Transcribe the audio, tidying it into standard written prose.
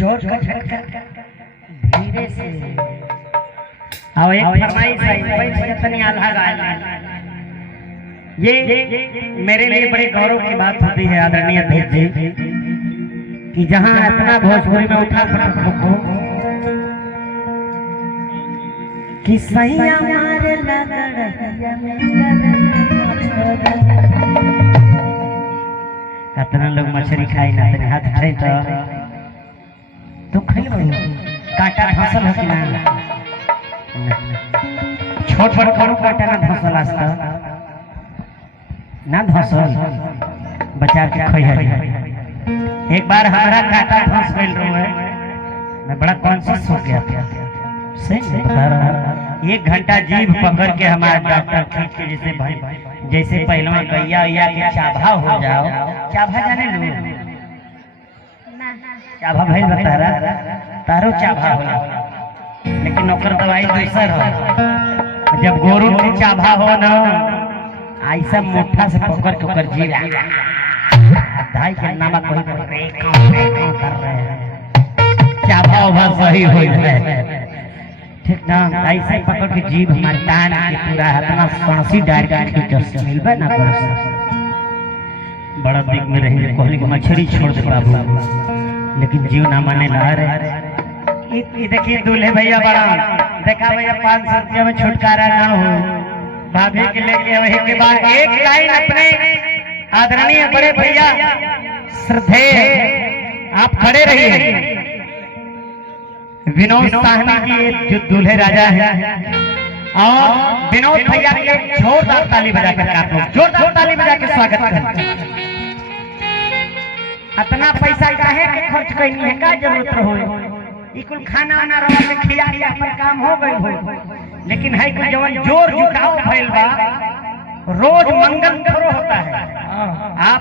जोर का झटका धीरे से और एक फरमाइश है तनी आल्हा गाना। ये मेरे लिए बड़े गौरव की बात होती है आदरणीय अध्यक्ष जी कि जहां इतना भोजपुरी में उठा पटक को कि सैया मारे लगड़िया कितना लोग मछली खाई ना तेरे हाथ उठाई तो खाई कांटा फसल है कि ना छोट छोट करो कांटा ना फसल आस्ता ना धसल बचा के खाई है। एक बार हमारा कांटा फंस गई रहे मैं बड़ा कॉन्शियस हो गया सही बता रहा। 1 घंटा जीभ पकड़ के हमारा डॉक्टर खींच के जैसे पहलवा गैया या के चाभा हो जाओ। चाभा जाने लो चाभा भाई बता रहा तारो चाभा हो लेकिन ओकर दवाई दूसर हो। जब गोरू के चाभा हो ना ऐसा मुट्ठा से पकड़ के ओकर जीभ ढाई के नामा कोई कर रहे हैं चाभा उभा सही हो जाए ठीक ना। ऐसे पकड़ के जीभ हमारे टान के पूरा अपना सांसी डाल के खींच मिलबे ना कर बड़ा दिख में रहेंगे कोहली को मछली छोड़ दे बाबू लेकिन जीव ना माने ला रहे। देखिए दूल्हे भैया बड़ा देखा भैया 500 रुपया में छुटकारा ना हो भाभी के लेके वही के बाद एक लाइन अपने आदरणीय बड़े भैया श्रद्धेय आप खड़े रहिए। विनोद साहनी जी जो दूल्हे राजा है और विनोद भैया के जोरदार ताली बजाकर आप लोग जोरदार ताली बजा के स्वागत करें। इतना पैसा काहे के खर्च करनी है का जरूरत हो कुल खाना वाना रवा के खिया के अपन काम हो गई हो लेकिन है कुल जवन जोर जुटाओ भइल बा रोज मंगल थोड़ो होता है। आप